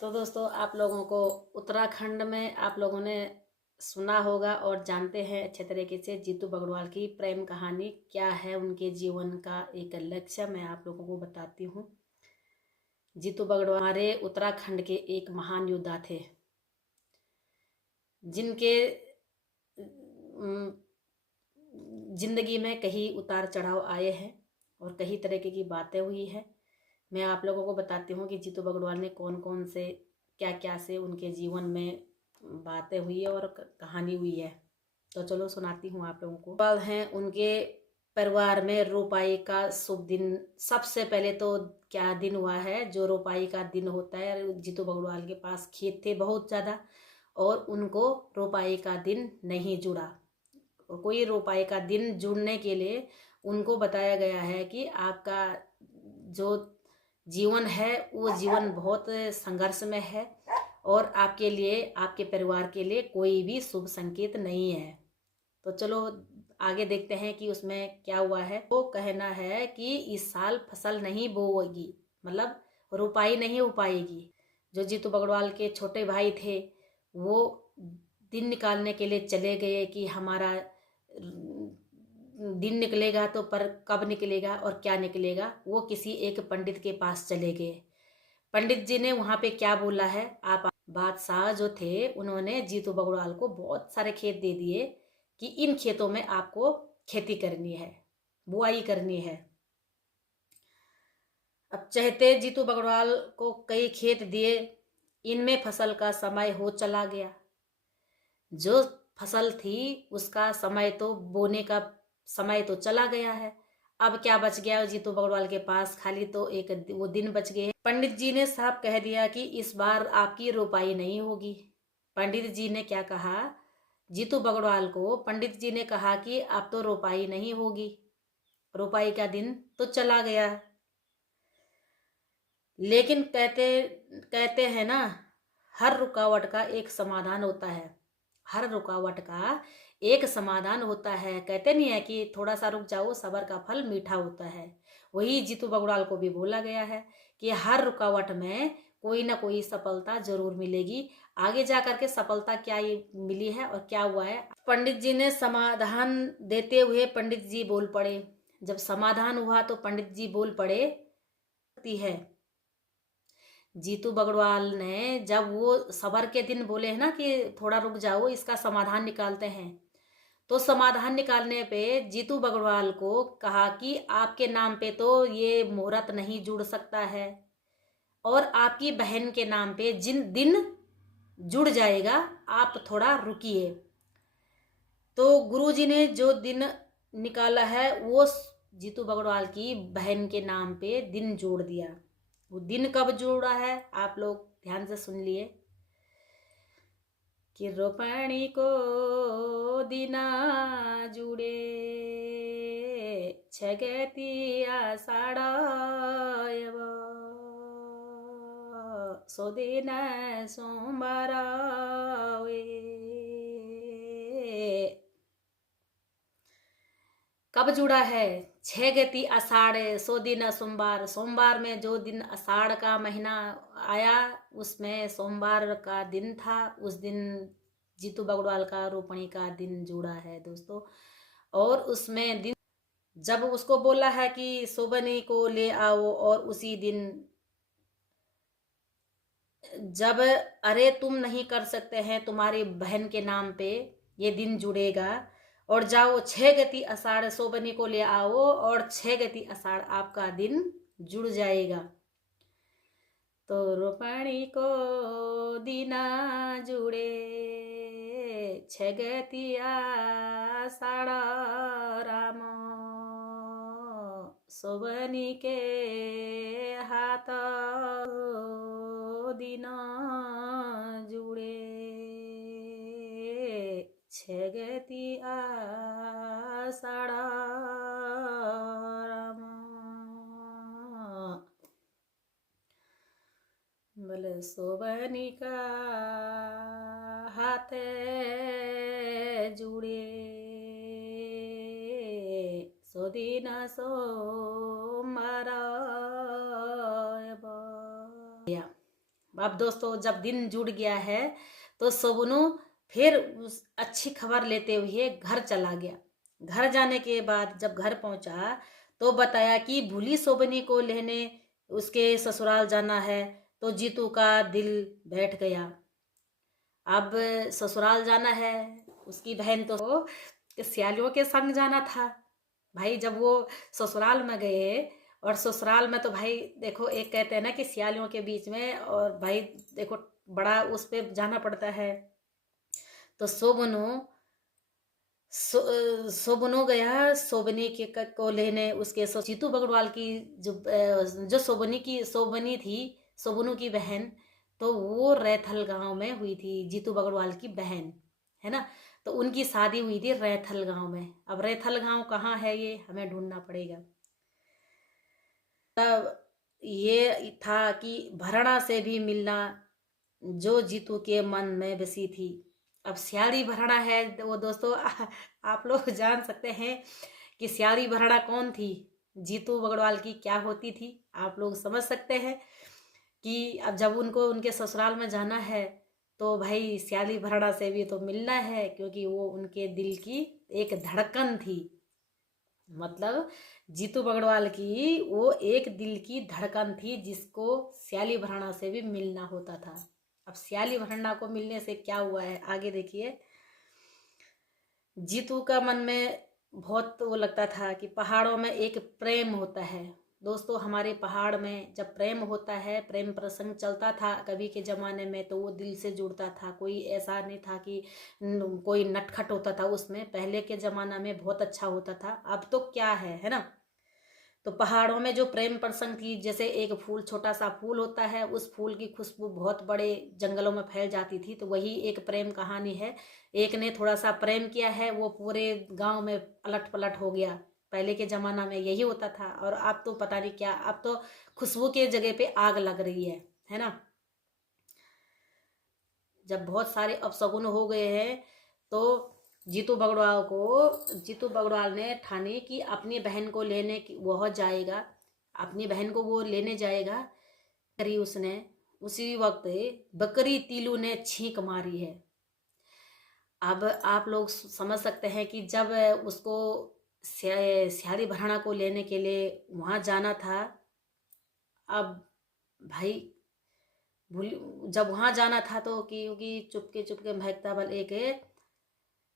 तो दोस्तों, आप लोगों को उत्तराखंड में आप लोगों ने सुना होगा और जानते हैं अच्छे तरीके से जीतू बगड़वाल की प्रेम कहानी क्या है। उनके जीवन का एक लक्ष्य मैं आप लोगों को बताती हूँ। जीतू बगड़वाल हमारे उत्तराखंड के एक महान योद्धा थे, जिनके जिंदगी में कई उतार चढ़ाव आए हैं और कई तरीके की बातें हुई है। मैं आप लोगों को बताती हूँ कि जीतू बगड़वाल ने कौन कौन से क्या क्या से उनके जीवन में बातें हुई है और कहानी हुई है। तो चलो सुनाती हूँ आप लोगों को। बगड़वाल हैं, उनके परिवार में रोपाई का शुभ दिन। सबसे पहले तो क्या दिन हुआ है, जो रोपाई का दिन होता है। जीतू बगड़वाल के पास खेत थे बहुत ज़्यादा और उनको रोपाई का दिन नहीं जुड़ा। कोई रोपाई का दिन जुड़ने के लिए उनको बताया गया है कि आपका जो जीवन है वो जीवन बहुत संघर्ष में है और आपके लिए, आपके परिवार के लिए कोई भी शुभ संकेत नहीं है। तो चलो आगे देखते हैं कि उसमें क्या हुआ है। वो कहना है कि इस साल फसल नहीं बोएगी, मतलब रोपाई नहीं हो पाएगी। जो जीतू बगड़वाल के छोटे भाई थे वो दिन निकालने के लिए चले गए कि हमारा दिन निकलेगा, तो पर कब निकलेगा और क्या निकलेगा। वो किसी एक पंडित के पास चले गए। पंडित जी ने वहां पे क्या बोला है, आप बादशाह जो थे उन्होंने जीतू बगड़वाल को बहुत सारे खेत दे दिए कि इन खेतों में आपको खेती करनी है, बुआई करनी है। अब चाहते जीतू बगड़वाल को कई खेत दिए, इनमें फसल का समय हो चला गया। जो फसल थी उसका समय तो बोने का समय तो चला गया है। अब क्या बच गया जीतू बगड़वाल के पास, खाली तो एक वो दिन बच गए। पंडित जी ने साफ कह दिया कि इस बार आपकी रोपाई नहीं होगी। पंडित जी ने क्या कहा, जीतू बगड़वाल को पंडित जी ने कहा कि अब तो रोपाई नहीं होगी, रोपाई का दिन तो चला गया। लेकिन कहते कहते हैं ना, हर रुकावट का एक समाधान होता है। हर रुकावट का एक समाधान होता है। कहते नहीं है कि थोड़ा सा रुक जाओ, सब्र का फल मीठा होता है। वही जीतू बगड़वाल को भी बोला गया है कि हर रुकावट में कोई ना कोई सफलता जरूर मिलेगी। आगे जा करके सफलता क्या ये मिली है और क्या हुआ है। पंडित जी ने समाधान देते हुए पंडित जी बोल पड़े। जब समाधान हुआ तो पंडित जी बोल पड़े है। जीतू बगड़वाल ने जब वो सबर के दिन बोले हैं ना कि थोड़ा रुक जाओ, इसका समाधान निकालते हैं, तो समाधान निकालने पे जीतू बगड़वाल को कहा कि आपके नाम पे तो ये मुहूर्त नहीं जुड़ सकता है और आपकी बहन के नाम पे जिन दिन जुड़ जाएगा, आप थोड़ा रुकिए। तो गुरुजी ने जो दिन निकाला है वो जीतू बगड़वाल की बहन के नाम पे दिन जोड़ दिया। वो दिन कब जोड़ा है आप लोग ध्यान से सुन लिए कि रोपणी को दिना जुड़े छगती आषाढ़ सो दिन सोमवार कब जुड़ा है, 6 गति आषाढ़ सो दिन सोमवार। सोमवार में जो दिन आषाढ़ का महीना आया उसमें सोमवार का दिन था। उस दिन जीतू बगड़वाल का रोपणी का दिन जुड़ा है दोस्तों। और उसमें दिन जब उसको बोला है कि सोबनी को ले आओ, और उसी दिन जब अरे तुम नहीं कर सकते हैं, तुम्हारी बहन के नाम पे ये दिन जुड़ेगा और जाओ 6 गति आषाढ़ सोबनी को ले आओ और 6 गति आषाढ़ आपका दिन जुड़ जाएगा। तो रोपणी को दीना जुड़े 6 गति आषाढ़ राम सोबनी के हाथ दिना जुड़े 6 गति आषाढ़ राम बोले सोबनी का हाथ जुड़े सो दिन सोमवार अब दोस्तों जब दिन जुड़ गया है तो सोबनू फिर उस अच्छी खबर लेते हुए घर चला गया। घर जाने के बाद जब घर पहुंचा तो बताया कि भूली सोबनी को लेने उसके ससुराल जाना है। तो जीतू का दिल बैठ गया। अब ससुराल जाना है, उसकी बहन तो सियालियों के संग जाना था। भाई जब वो ससुराल में गए, और ससुराल में तो भाई देखो, एक कहते हैं ना कि सियालियों के बीच में, और भाई देखो बड़ा उस पे जाना पड़ता है। तो सोबनो गया सोबनी के को लेने उसके जीतू बगड़वाल की जो सोबनी थी, सोबनू की बहन, तो वो रैथल गांव में हुई थी। जीतू बगड़वाल की बहन है ना, तो उनकी शादी हुई थी रैथल गांव में। अब रैथल गांव कहाँ है ये हमें ढूंढना पड़ेगा। तब ये था कि भरणा से भी मिलना जो जीतू के मन में बसी थी। अब सियाड़ी भरणा है वो दोस्तों, आप लोग जान सकते हैं कि सियाड़ी भरणा कौन थी, जीतू बगड़वाल की क्या होती थी। आप लोग समझ सकते हैं कि अब जब उनको उनके ससुराल में जाना है तो भाई सियाली भरणा से भी तो मिलना है, क्योंकि वो उनके दिल की एक धड़कन थी। मतलब जीतू बगड़वाल की वो एक दिल की धड़कन थी जिसको सियाली भरणा से भी मिलना होता था। अब सियाली भरणा को मिलने से क्या हुआ है आगे देखिए। जीतू का मन में बहुत वो लगता था कि पहाड़ों में एक प्रेम होता है। दोस्तों हमारे पहाड़ में जब प्रेम होता है, प्रेम प्रसंग चलता था कभी के ज़माने में, तो वो दिल से जुड़ता था। कोई ऐसा नहीं था कि कोई नटखट होता था उसमें। पहले के ज़माना में बहुत अच्छा होता था। अब तो क्या है ना। तो पहाड़ों में जो प्रेम प्रसंग थी, जैसे एक फूल, छोटा सा फूल होता है, उस फूल की खुशबू बहुत बड़े जंगलों में फैल जाती थी। तो वही एक प्रेम कहानी है। एक ने थोड़ा सा प्रेम किया है, वो पूरे गांव में पलट पलट हो गया। पहले के जमाना में यही होता था। और अब तो पता नहीं क्या, अब तो खुशबू के जगह पे आग लग रही है ना। जब बहुत सारे अपशगुन हो गए हैं तो जीतू बगड़वाल ने ठानी कि अपनी बहन को लेने की वह जाएगा, अपनी बहन को वो लेने जाएगा। करी उसने, उसी वक्त बकरी तीलू ने छींक मारी है। अब आप लोग समझ सकते हैं कि जब उसको सियाड़ी भराना को लेने के लिए वहां जाना था। अब भाई जब वहां जाना था तो क्योंकि चुपके चुपके महकता बल एक,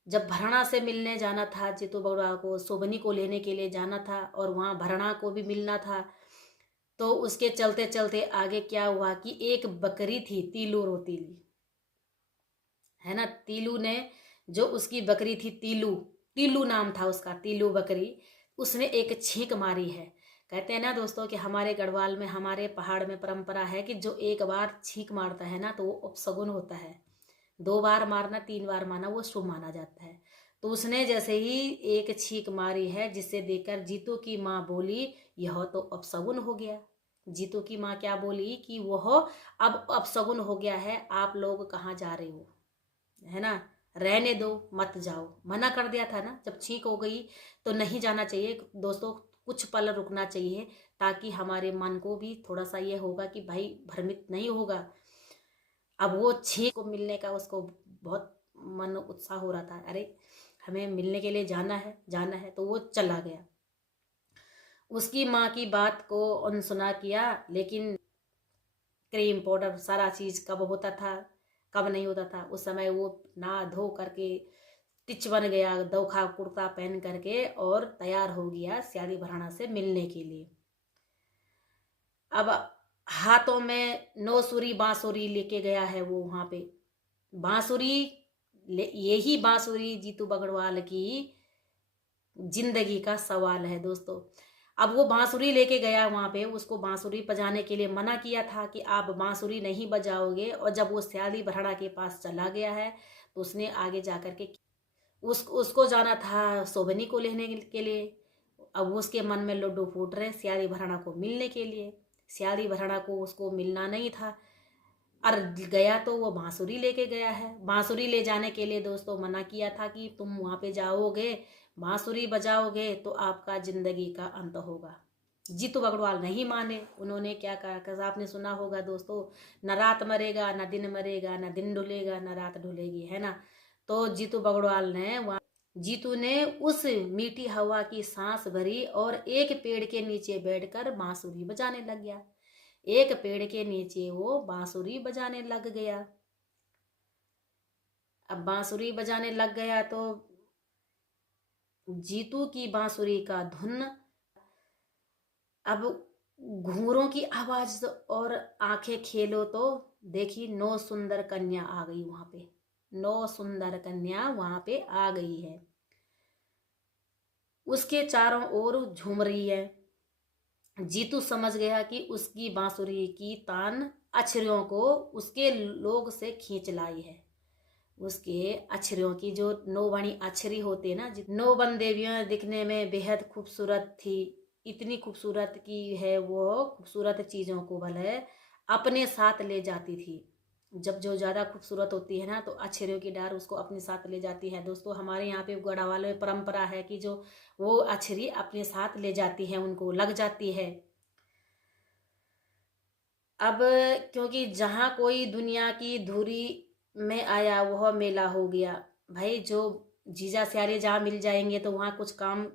जब भरणा से मिलने जाना था, जीतू बगड़वाल को सोबनी को लेने के लिए जाना था और वहां भरणा को भी मिलना था। तो उसके चलते चलते आगे क्या हुआ कि एक बकरी थी, तीलू रोतीली है ना। तीलू ने, जो उसकी बकरी थी तीलू, तीलू नाम था उसका, तीलू बकरी, उसने एक छींक मारी है। कहते हैं ना दोस्तों कि हमारे गढ़वाल में, हमारे पहाड़ में परंपरा है कि जो एक बार छींक मारता है ना तो वो अपशगुन होता है। 2 बार मारना, 3 बार मारना वो शुभ माना जाता है। तो उसने जैसे ही एक छींक मारी है, जिससे देखकर जीतू की माँ बोली यह तो अपशगुन हो गया। जीतू की माँ क्या बोली कि वह अब अपशगुन हो गया है, आप लोग कहाँ जा रहे हो, है ना, रहने दो, मत जाओ। मना कर दिया था ना। जब छींक हो गई तो नहीं जाना चाहिए दोस्तों, कुछ पल रुकना चाहिए, ताकि हमारे मन को भी थोड़ा सा ये होगा कि भाई भ्रमित नहीं होगा। अब वो छींक को मिलने का उसको बहुत मन उत्साह हो रहा था, अरे हमें मिलने के लिए जाना है जाना है, तो वो चला गया। उसकी माँ की बात को अनसुना किया, लेकिन क्रीम पाउडर सारा चीज कब होता था कब नहीं होता था। उस समय वो नहा धो करके टिच बन गया, दोखा कुर्ता पहन करके, और तैयार हो गया सियाड़ी भराना से मिलने के लिए। अब हाथों में नौसुरी बांसुरी लेके गया है वो वहां पे। बांसुरी, यही बांसुरी जीतू बगड़वाल की जिंदगी का सवाल है दोस्तों। अब वो बांसुरी लेके गया वहां पे, उसको बांसुरी बजाने के लिए मना किया था कि आप बांसुरी नहीं बजाओगे। और जब वो सियाली भराड़ा के पास चला गया है तो उसने आगे जाकर के उसको जाना था सोबनी को लेने के लिए। अब उसके मन में लड्डू फूट रहे सियाली भराड़ा को मिलने के लिए। सियाली भराड़ा को उसको मिलना नहीं था, और गया तो वो बांसुरी लेके गया है। बांसुरी ले जाने के लिए दोस्तों मना किया था कि तुम वहां पे जाओगे, बांसुरी बजाओगे तो आपका जिंदगी का अंत होगा। जीतू बगड़वाल नहीं माने। उन्होंने क्या कहा, आपने सुना होगा दोस्तों, न रात मरेगा न दिन मरेगा, न दिन ढुलेगा न रात ढुलेगी, है ना। तो जीतू बगड़वाल ने जीतू ने उस मीठी हवा की सांस भरी और एक पेड़ के नीचे बैठकर बांसुरी बजाने लग गया। एक पेड़ के नीचे वो बांसुरी बजाने लग गया। अब बांसुरी बजाने लग गया तो जीतू की बांसुरी का धुन, अब घूंघरों की आवाज और आंखें खेलो तो देखी 9 सुंदर कन्या आ गई वहां पे। 9 सुंदर कन्या वहां पे आ गई है, उसके चारों ओर झूम रही है। जीतू समझ गया कि उसकी बांसुरी की तान अछरियों को उसके लोग से खींच लाई है। उसके अछरियों की जो 9 वाणी अछरी होते हैं ना, 9 वन देवियां दिखने में बेहद खूबसूरत थी। इतनी खूबसूरत की है वो खूबसूरत चीजों को भले अपने साथ ले जाती थी। जब जो ज्यादा खूबसूरत होती है ना तो अछरियों की डार उसको अपने साथ ले जाती है। दोस्तों हमारे यहाँ पे गढ़वाल में परंपरा है कि जो वो अछरी अपने साथ ले जाती है, उनको लग जाती है। अब क्योंकि जहां कोई दुनिया की धुरी में आया वह मेला हो गया। भाई जो जीजा स्यारे जहाँ मिल जाएंगे तो वहां कुछ काम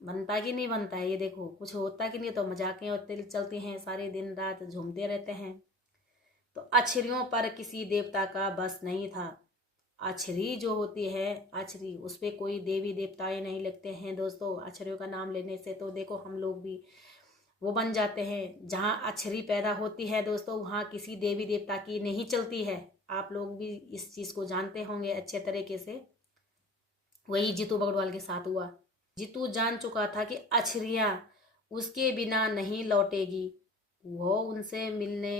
बनता कि नहीं बनता है, ये देखो कुछ होता कि नहीं। तो मजाकें होते चलते हैं, सारे दिन रात झूमते रहते हैं। तो अछरियों पर किसी देवता का बस नहीं था। अछरी जो होती है, अछरी उस पे कोई देवी देवताएं नहीं लगते हैं दोस्तों। अछरियों का नाम लेने से तो देखो हम लोग भी वो बन जाते हैं। जहाँ अछरी पैदा होती है दोस्तों वहाँ किसी देवी देवता की नहीं चलती है। आप लोग भी इस चीज को जानते होंगे अच्छे तरीके से। वही जीतू बगड़वाल के साथ हुआ। जीतू जान चुका था कि अछरिया उसके बिना नहीं लौटेगी। वो उनसे मिलने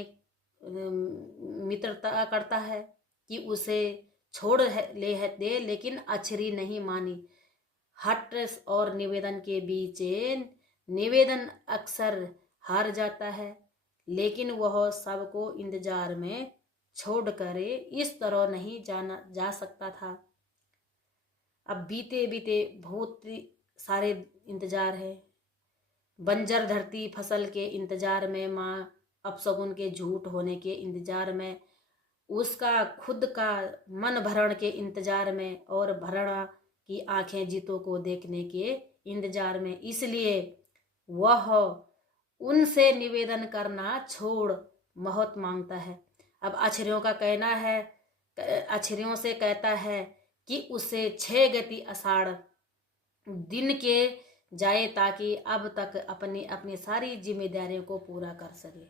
मित्रता करता है कि उसे छोड़ ले दे, लेकिन अछरी नहीं मानी। हट और निवेदन के बीच निवेदन अक्सर हार जाता है, लेकिन वह सबको इंतजार में छोड़कर इस तरह नहीं जाना जा सकता था। अब बीते बीते बहुत सारे इंतजार है। बंजर धरती फसल के इंतजार में, माँ अपशगुन के झूठ होने के इंतजार में, उसका खुद का मन भरण के इंतजार में, और भरणा की आंखें जीतू को देखने के इंतजार में। इसलिए वह उनसे निवेदन करना छोड़ मौत मांगता है। अब अछरियों का कहना है, अछरियों से कहता है कि उसे 6 गति आषाढ़ दिन के जाए ताकि अब तक अपनी अपनी सारी जिम्मेदारियों को पूरा कर सके।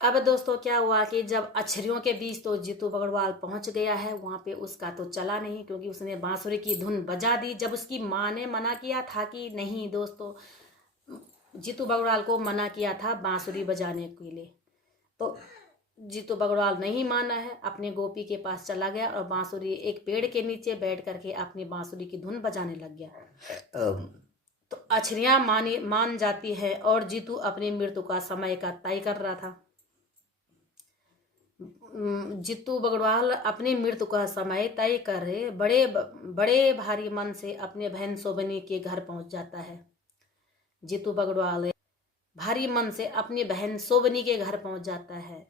अब दोस्तों क्या हुआ कि जब अछरियों के बीच तो जीतू बगड़वाल पहुंच गया है, वहां पे उसका तो चला नहीं, क्योंकि उसने बांसुरी की धुन बजा दी। जब उसकी माँ ने मना किया था कि नहीं दोस्तों, जीतू बगड़वाल को मना किया था बांसुरी बजाने के लिए, तो जीतू बगड़वाल नहीं माना है, अपने गोपी के पास चला गया और बांसुरी एक पेड़ के नीचे बैठ करके अपनी बांसुरी की धुन बजाने लग गया। तो अछरियां मान जाती है और जीतू अपनी मृत्यु का समय का तय कर रहा था। जीतू बगड़वाल अपनी मृत्यु का समय तय कर बड़े बड़े भारी मन से अपने बहन सोबनी के घर पहुंच जाता है। जीतू बगड़वाल भारी मन से अपनी बहन सोबनी के घर पहुंच जाता है।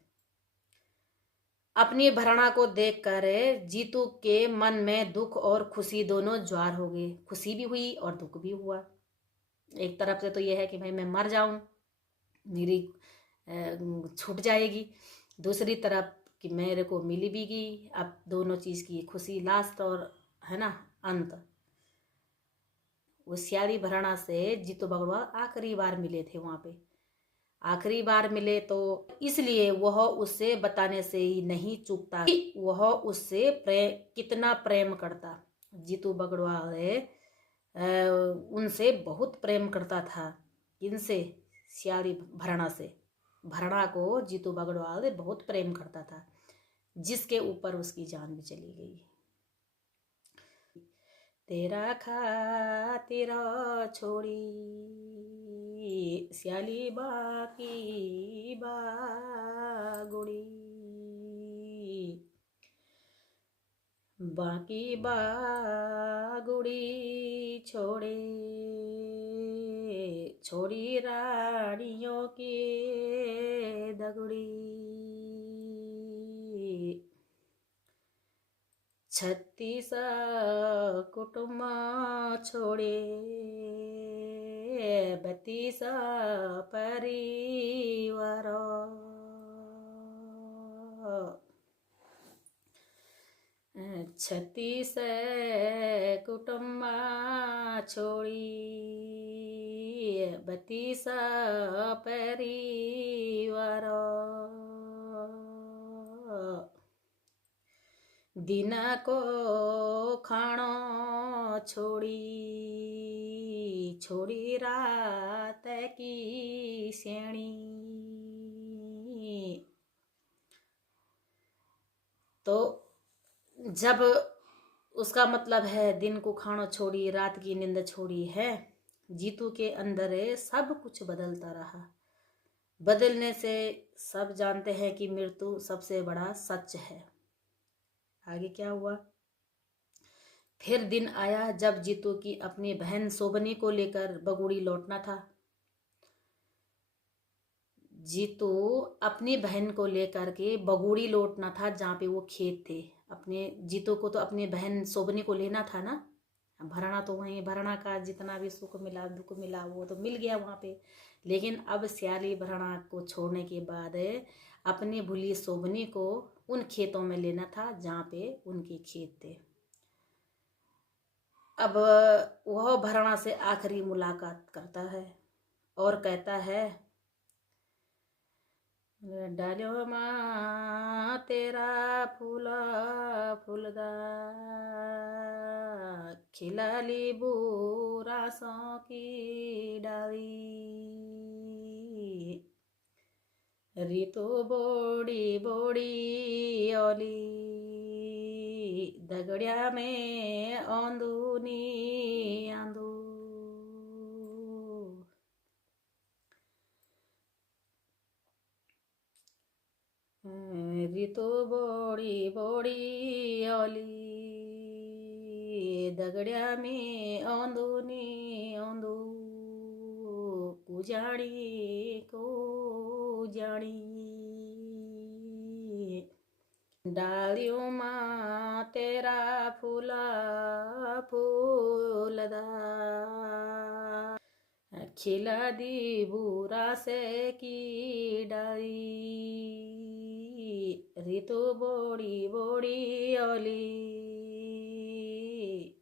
अपनी भरणा को देखकर जीतू के मन में दुख और खुशी दोनों ज्वार हो गए। खुशी भी हुई और दुख भी हुआ। एक तरफ से तो यह है कि भाई मैं मर जाऊं, मेरी छूट जाएगी, दूसरी तरफ कि मेरे को मिली भी गई। अब दोनों चीज की खुशी लास्ट और है ना अंत। वो सियाली भरणा से जीतू बगड़वाल आखिरी बार मिले थे वहां पे। आखिरी बार मिले तो इसलिए वह उससे बताने से ही नहीं चूकता कि वह उससे कितना प्रेम करता। जीतू बगड़वाल उनसे बहुत प्रेम करता था। इनसे सियाली भरणा से, भरणा को जीतू बगड़वाल बहुत प्रेम करता था, जिसके ऊपर उसकी जान भी चली गई। तेरा खातिर छोड़ी सियाली बाकी बागुड़ी, बाकी बागुड़ी छोड़े छोड़ी रानियों की दगड़ी, 36 कुटुंब छोड़े, 32 परिवार, 36 कुटुंब छोड़ी, 32 परिवार, दिन को खाणो छोड़ी, छोड़ी रात की सेणी। तो जब उसका मतलब है दिन को खाणो छोड़ी, रात की नींद छोड़ी है, जीतू के अंदर सब कुछ बदलता रहा। बदलने से सब जानते हैं कि मृत्यु सबसे बड़ा सच है। आगे क्या हुआ? फिर दिन आया जब जीतू की अपनी बहन शोभनी को लेकर बगुड़ी लौटना था। जीतू अपनी बहन को लेकर के बगुड़ी लौटना था, जहाँ पे वो खेत थे। अपने जीतू को तो अपनी बहन शोभनी को लेना था ना। भरना तो वहीं, भरना का जितना भी सुख मिला दुख मिला वो तो मिल गया वहाँ पे। लेकिन अब सियाली भरना को छोड़ने के बाद अपनी भूली शोभनी को उन खेतों में लेना था जहाँ पे उनके खेत थे। अब वह भरणा से आखिरी मुलाकात करता है और कहता है, डालो माँ तेरा फूला फूलदा, खिलाली बुरासों की डाली, ऋतु बोड़ी बोड़ी ओली, दगड़िया में औंदूनी आंदू। ऋतु बोड़ी बोड़ी ओली, दगड़िया में औंदूनी औंदू, कुजाड़ी को जाड़ी, डालियों माँ तेरा फूला फूलदा, खिला दी बुरा से की डाली, ऋतु बोड़ी बोड़ी ओली,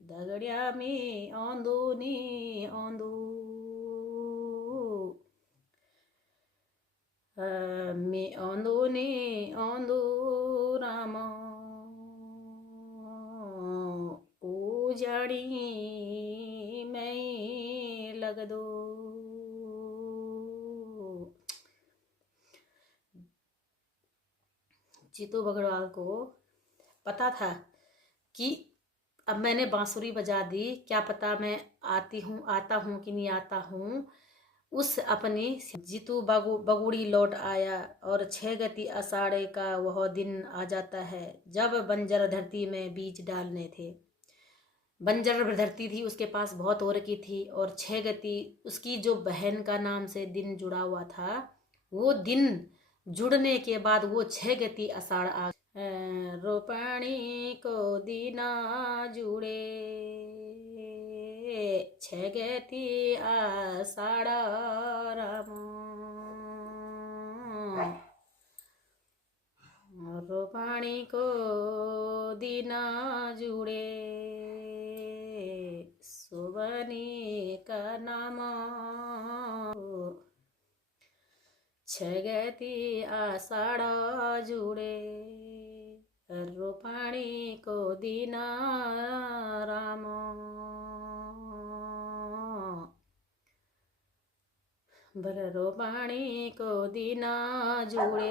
दगड़िया में औंदूनी औंदू, में औंदूनी औंदू राम, उजाड़ी मैं लग दो। जीतू बगड़वाल को पता था कि अब मैंने बांसुरी बजा दी, क्या पता मैं आता हूँ कि नहीं आता हूँ। उस अपनी जीतू बगुड़ी लौट आया और 6 गति आषाढ़ का वह दिन आ जाता है जब बंजर धरती में बीज डालने थे। बंजर धरती थी उसके पास बहुत और की थी, और 6 गति उसकी जो बहन का नाम से दिन जुड़ा हुआ था, वो दिन जुड़ने के बाद वो 6 गति आषाढ़ आ रोपणी को दीना जुड़े, 6 गति आषाढ़ राम, रोपणी को दीना जुड़े, शोभनी का नाम, 6 गति आषाढ़ जुड़े, रोपणी को दीना राम, रोपणी को दीना जुड़े,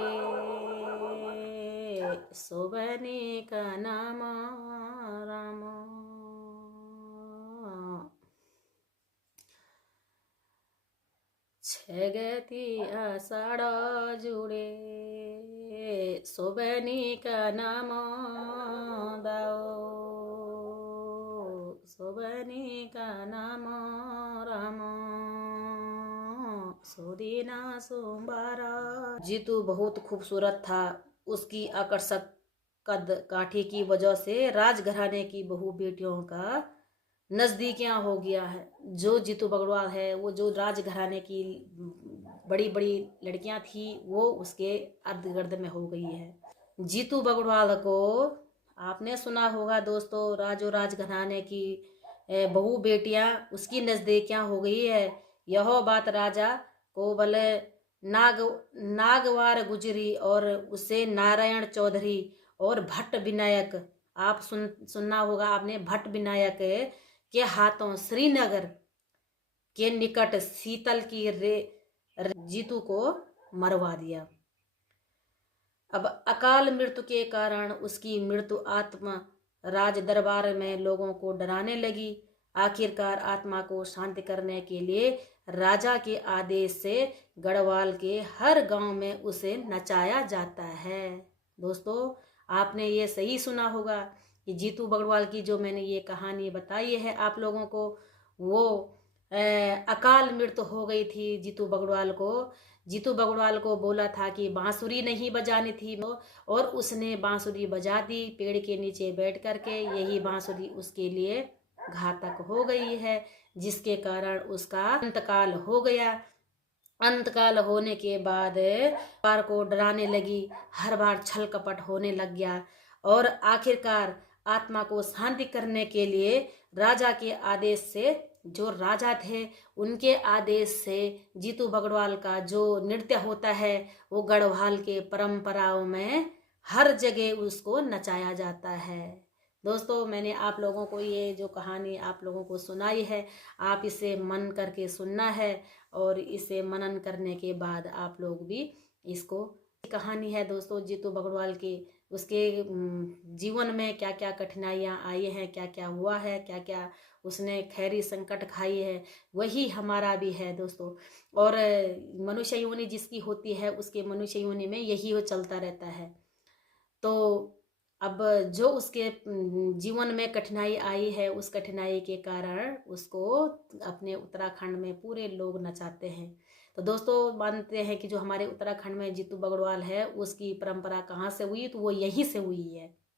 शोभनी का नाम राम। छह गति आषाढ़ जुड़े, शोभनी का नाम दाओ, शोभनी का नाम राम। सो देना सोमवारा। जीतू बहुत खूबसूरत था। उसकी आकर्षक कद काठी की वजह से राजघराने की बहु बेटियों का नजदीकियां हो गया है। जो जीतू बगड़वाल है वो जो राजघराने की बड़ी बड़ी लड़कियां थी वो उसके अर्ध गिर्द में हो गई है। जीतू बगड़वाल को आपने सुना होगा दोस्तों, राजघराने की बहु बेटियां उसकी नजदीकियां हो गई है। यह बात राजा को भले नागवार गुजरी और उसे नारायण चौधरी और भट्ट विनायक, आप सुनना होगा आपने, भट्ट विनायक के हाथों श्रीनगर के निकट शीतल की जीतू को मरवा दिया। अब अकाल मृत्यु के कारण उसकी मृत्यु आत्मा राज दरबार में लोगों को डराने लगी। आखिरकार आत्मा को शांत करने के लिए राजा के आदेश से गढ़वाल के हर गांव में उसे नचाया जाता है। दोस्तों आपने ये सही सुना होगा कि जीतू बगड़वाल की जो मैंने ये कहानी बताई है आप लोगों को, वो अकाल मृत्यु हो गई थी जीतू बगड़वाल को। जीतू बगड़वाल को बोला था कि बांसुरी नहीं बजानी थी और उसने बांसुरी बजा दी पेड़ के नीचे बैठ करके। यही बांसुरी उसके लिए घातक हो गई है, जिसके कारण उसका अंतकाल हो गया। अंतकाल होने के बाद बार को डराने लगी, हर बार छल कपट होने लग गया और आखिरकार आत्मा को शांति करने के लिए राजा के आदेश से, जो राजा थे उनके आदेश से जीतू बगड़वाल का जो नृत्य होता है वो गढ़वाल के परंपराओं में हर जगह उसको नचाया जाता है। दोस्तों मैंने आप लोगों को ये जो कहानी आप लोगों को सुनाई है, आप इसे मन करके सुनना है और इसे मनन करने के बाद आप लोग भी इसको, कहानी है दोस्तों जीतू बगड़वाल की, उसके जीवन में क्या क्या कठिनाइयाँ आई हैं, क्या क्या हुआ है, क्या क्या उसने खैरी संकट खाई है, वही हमारा भी है दोस्तों। और मनुष्य योनि जिसकी होती है उसके मनुष्य योनि में यही वो चलता रहता है। तो अब जो उसके जीवन में कठिनाई आई है उस कठिनाई के कारण उसको अपने उत्तराखंड में पूरे लोग नचाते हैं। तो दोस्तों मानते हैं कि जो हमारे उत्तराखंड में जीतू बगड़वाल है उसकी परंपरा कहाँ से हुई, तो वो यहीं से हुई है।